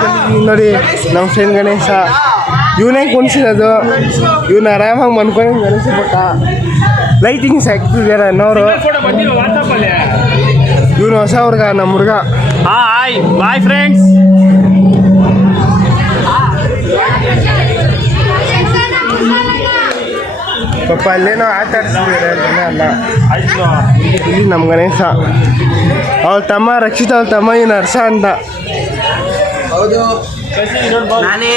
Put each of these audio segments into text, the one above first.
ಬಂದಿದ್ದೀನಿ ನೋಡಿ ನಮ್ಮ ಫ್ರೆಂಡ್ ಗಣೇಶ. ಇವನೇ ಕುಣಿಸಿರೋದು. ಇವನ್ನ ಆರಾಮಾಗಿ ಮನ್ಕೊಂಡು ಗಣೇಶ ಪಟ್ಟ ಲೈಟಿಂಗ್ಸ್ ಹಾಕ್ತಿದ್ದಾರೆ ಅನ್ನೋರು. ಇವನು ಹೊಸ ಹುಡುಗ, ನಮ್ಮ ಹುಡುಗ. Hi bye friends. ಪಾಪ ಅಲ್ಲೇನೋ ಆಟ ಆಡ್ತಿದ್ದಾರೆ ಅಲ್ಲ. ಇಲ್ಲಿ ನಮ್ಮ ಗಣೇಶ, ಅವ್ರ ತಮ್ಮ ರಕ್ಷಿತ, ಅವ್ರ ತಮ್ಮ ಇವ್ನು ಹರ್ಷ ಅಂತ. ಹೌದು ನಾನೇ.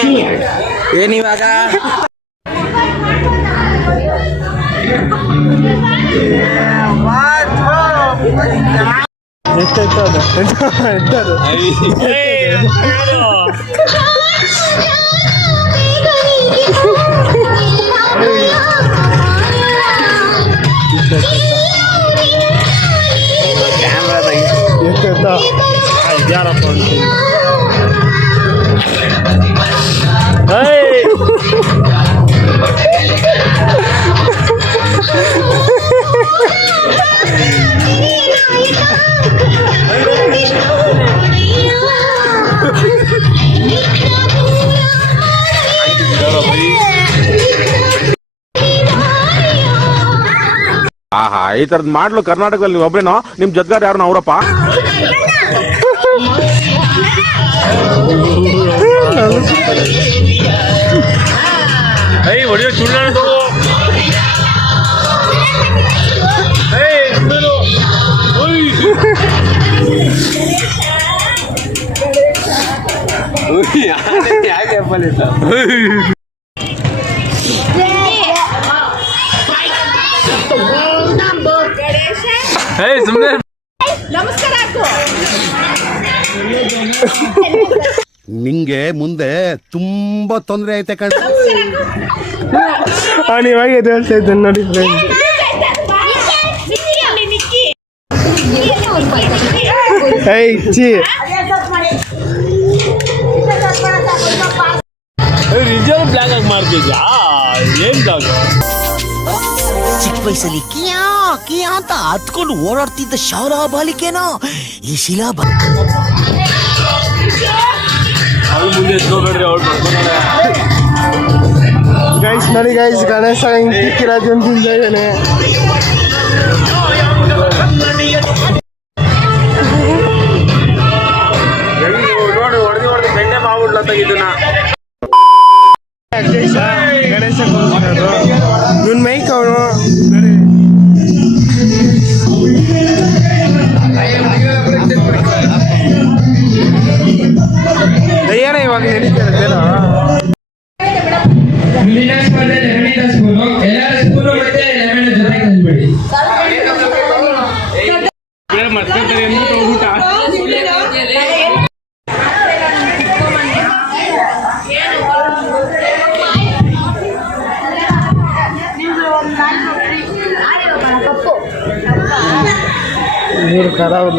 ಏನಿವಾಗ ಎಷ್ಟಾಯ್ತು ಅದು ಎಷ್ಟದು ಎಷ್ಟಾಯ್ತಾ ಯಾರಪ್ಪ ಆಹಾ, ಈ ತರದ್ ಮಾಡ್ಲು ಕರ್ನಾಟಕದಲ್ಲಿ ನೀವು ಒಬ್ರೇನೋ? ನಿಮ್ ಜೊತೆಗಾರ ಯಾರು ಅವರಪ್ಪ? ಹೊಡಿಯೋ ಚುಳ್ಳಾಡು ಸುಮ್ಮನೆ ನಿಂಗೆ ಮುಂದೆ ತುಂಬಾ ತೊಂದರೆ ಐತೆ ಕಣ. ಇವಾಗ ಎದು ಹೇಳ್ತಾ ಇದ್ದೇನೆ ನೋಡಿ ಫ್ರೆಂಡ್. ರಿಜಲ್ ಬ್ಲಾಕ್ ಆಗಿ ಮಾಡ್ತಿದ್ಯಾ? ಏನ್ ಚಿಕ್ಕ ವಯಸ್ಸಲ್ಲಿ ಕಿಯಾ ಕಿಯಾ ಅಂತ ಹತ್ಕೊಂಡು ಓಡಾಡ್ತಿದ್ದ ಶಾಲಾ ಬಾಲಿಕೆನೋ ಈ ಶಿಲಾ ಮುಂದೆ ಎತ್ಕೋಬೇಡ್ರಿ. ಗೈಸ್ ನೋಡಿ ಗೈಸ್, ಗಣೇಶ ಹಿಂಗ್ ತಿಕ್ಕಿರೋದು ಅಂತಿಂದ ಇದ್ದಾನೆ. ನೋಡಿ ಹೊಡೆದು ಬೆಣ್ಣೆ ಮಾಡ್ಬಿಡ್ಲ ತೆಗಿದನ್ನ. ಗಣೇಶ ಇವನ್ ಮೈಕ್ ಅವನು ನೋಡಿ. ಏನ ಇವಾಗ ನಡೀತಿರೋದೇನೋ. ಇವ್ರು ಖರಾಬ್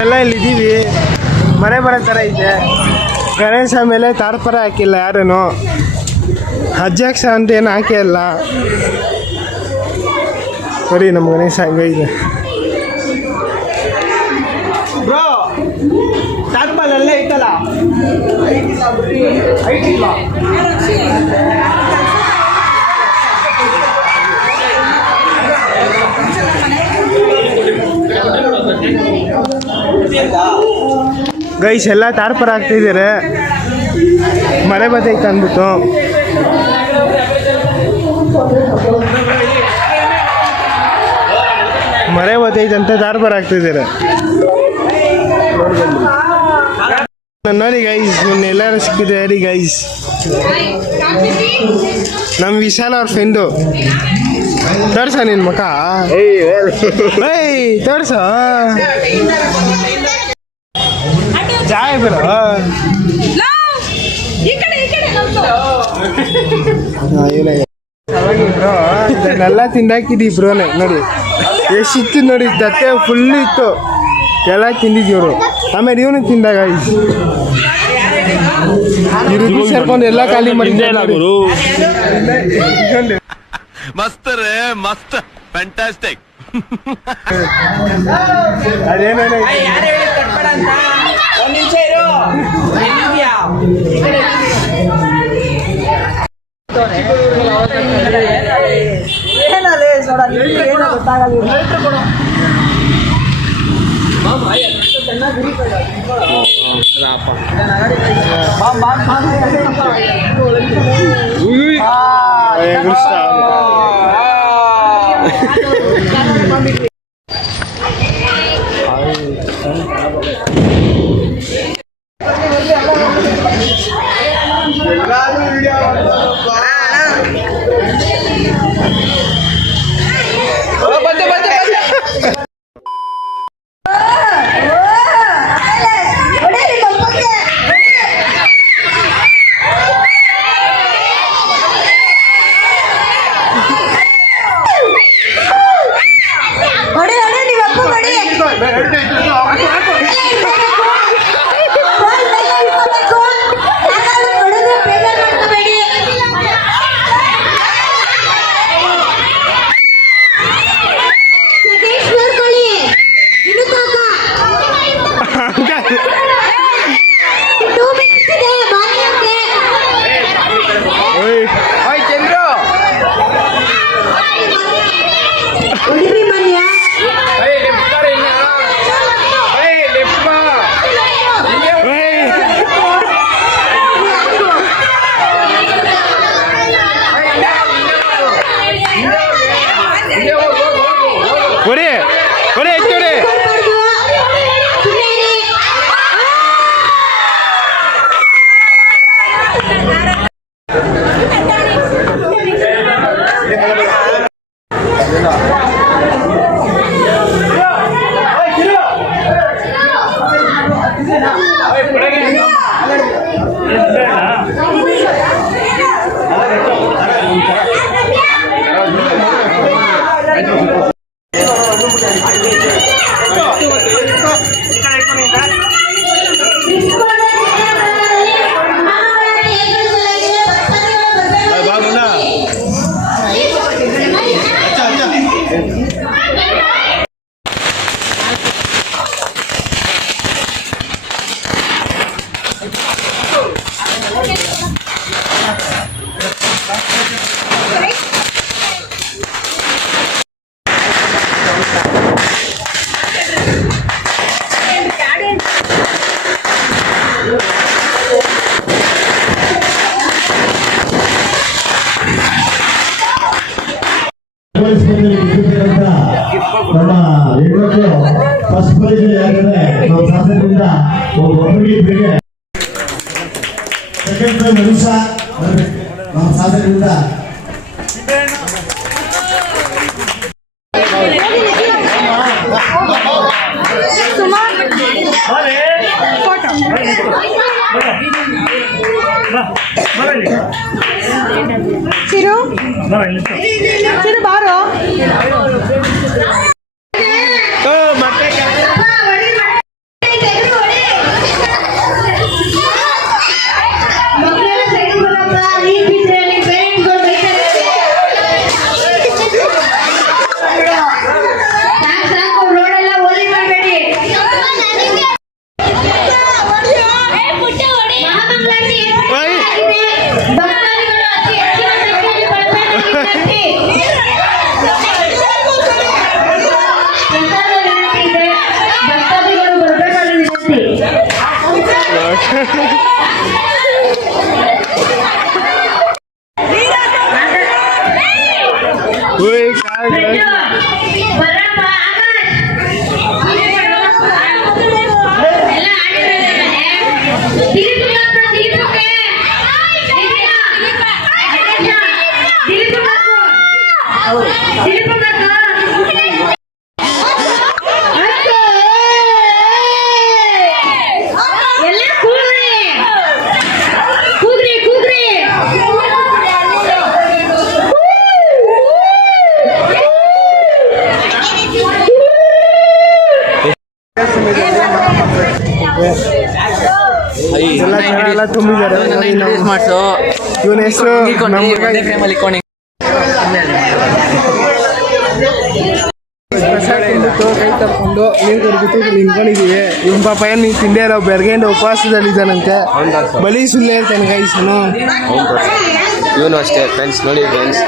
ಎಲ್ಲ ಇಲ್ಲಿದ್ದೀವಿ. ಮಳೆ ಬರೋ ಥರ ಐತೆ. ಗಣೇಶ ಮೇಲೆ ತಾರ್ಪರ ಹಾಕಿಲ್ಲ ಯಾರೇನು. ಅಧ್ಯಕ್ಷ ಅಂತ ಏನು ಹಾಕೇ ಇಲ್ಲ. ನೋಡಿ ನಮ್ಮ ಗಣೇಶ ಹಂಗೆ ಇದೆ. ಬ್ರೋ ತಾರ್ಪಲ್ ಅಲ್ಲೇ ಐತಲ್ಲ. ಗೈಸ್ ಎಲ್ಲ ತಾರ್ಪರ ಹಾಕ್ತಿದ್ದಾರೆ ಮಳೆ ಬರ್ತೈತೆ ಅಂದ್ಬಿಟ್ಟು. ಮಳೆ ಬರ್ತೈತೆ ಅಂತ ತಾರ್ಪರ ಹಾಕ್ತಿದ್ದಾರೆ ನೋಡಿ ಗೈಸ್. ಎಲ್ಲರೂ ಸಿಕ್ಕಿದ್ರೆ ಹೇಳಿ ಗೈಸ್. ನಮ್ಮ ವಿಶಾಲ್ ಅವ್ರ ಫ್ರೆಂಡು. ತೋರ್ಸ ನಿನ್ ಮಕ್ಕ. ತೋರ್ಸ ಜಾಯ್ ಬರ. ಬ್ರೋ ಇದನ್ನೆಲ್ಲ ತಿಂದಾಕಿದ್ದಿ ಬ್ರೋನೆ ನೋಡಿ ಎಷ್ಟಿತ್ತು ನೋಡಿ ತಟ್ಟೆ ಫುಲ್ ಇತ್ತು ಎಲ್ಲ ತಿಂದಿದ್ದೀವ್ರು ಆಮೇಲೆ ಇವನು ತಿಂದಾಗ ಈ ರುಚಿ ಸೇರ್ಕೊಂಡು ಎಲ್ಲ ಖಾಲಿ ಮಾಡಿದ್ದೆ ಗುರು ಮಸ್ತ್ ರೇ ಮಸ್ತ್ ಫ್ಯಾಂಟಾಸ್ಟಿಕ್ ಅದೇನೇನೋ ಯಾರು ಹೇಳಿ ಕಟ್ಬೇಡ ಅಂತ ಒಂದ್ ನಿಮಿಷ ಇರು ಎಲ್ಲಿದ್ಯಾ? ಏನಲ್ಲೇ ಸೋಡ ಏನೋ ಗೊತ್ತಾಗಲ್ಲ ನಮ್ಮ ಹೆಣ್ಮಕ್ಳು ಫಸ್ಟ್ ಪ್ರೈಸ್ ಯಾಕಂದ್ರೆ ನಮ್ಮ ಶಾಸಕರಿಂದ ಒಬ್ಬರಿಗೆ ಇಬ್ಬರಿಗೆ ಸೆಕೆಂಡ್ ಪ್ರೈಸ್ ಮನುಷ್ಯ ನಮ್ಮ ಶಾಸಕರಿಂದ ಚಿರು ಚಿರು ಬಾರೋ ಎಲ್ಲ ತುಂಬಿದ್ದಾರೆ ಮಾಡಿಸು ಇವನ ಹೆಸರು ನಮ್ಮ ಮಗ ಫ್ರೇಮಲ್ಲಿ ಇಟ್ಕೊಂಡು ಪ್ರಸಾದ ತಿಂದಿತ್ತು ಕೈ ತರ್ಕೊಂಡು ನೀರು ಕೊಡ್ಬಿಟ್ಟು ನಿಂತ್ಕೊಂಡಿದ್ದೀವಿ ಇವನ್ ಪಾಪ ಏನು ನೀನು ತಿಂದೇ ಇರೋ ಬೆರ್ಗೆಂಡು ಉಪವಾಸದಲ್ಲಿದ್ದಾನಂತೆ ಬಲಿ ಸುಳ್ಳು ಹೇಳ್ತಾನೆ ಗೈಸನು ಇವನು ಅಷ್ಟೇ ಫ್ರೆಂಡ್ಸ್ ನೋಡಿ ಫ್ರೆಂಡ್ಸ್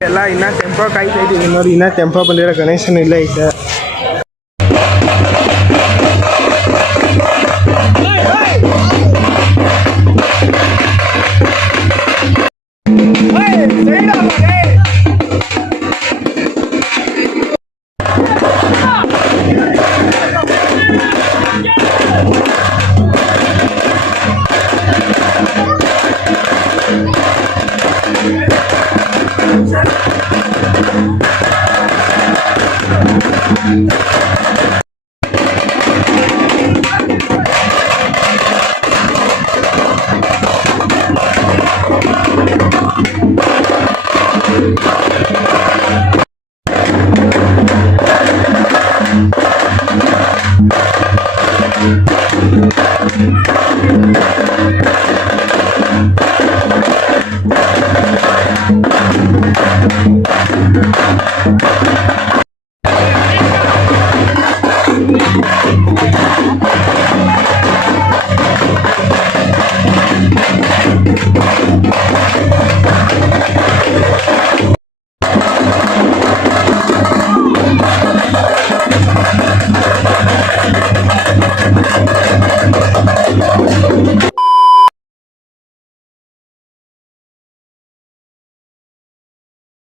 ಎಲ್ಲ ಇನ್ನ ಟೆಂಪೋ ಕಾಯ್ತಾ ಇದೀವಿ ನೋಡಿ ಇನ್ನ ಟೆಂಪೋ ಬಂದಿರೋ ಗಣೇಶನ ಇಲ್ಲೇ ಐತೆ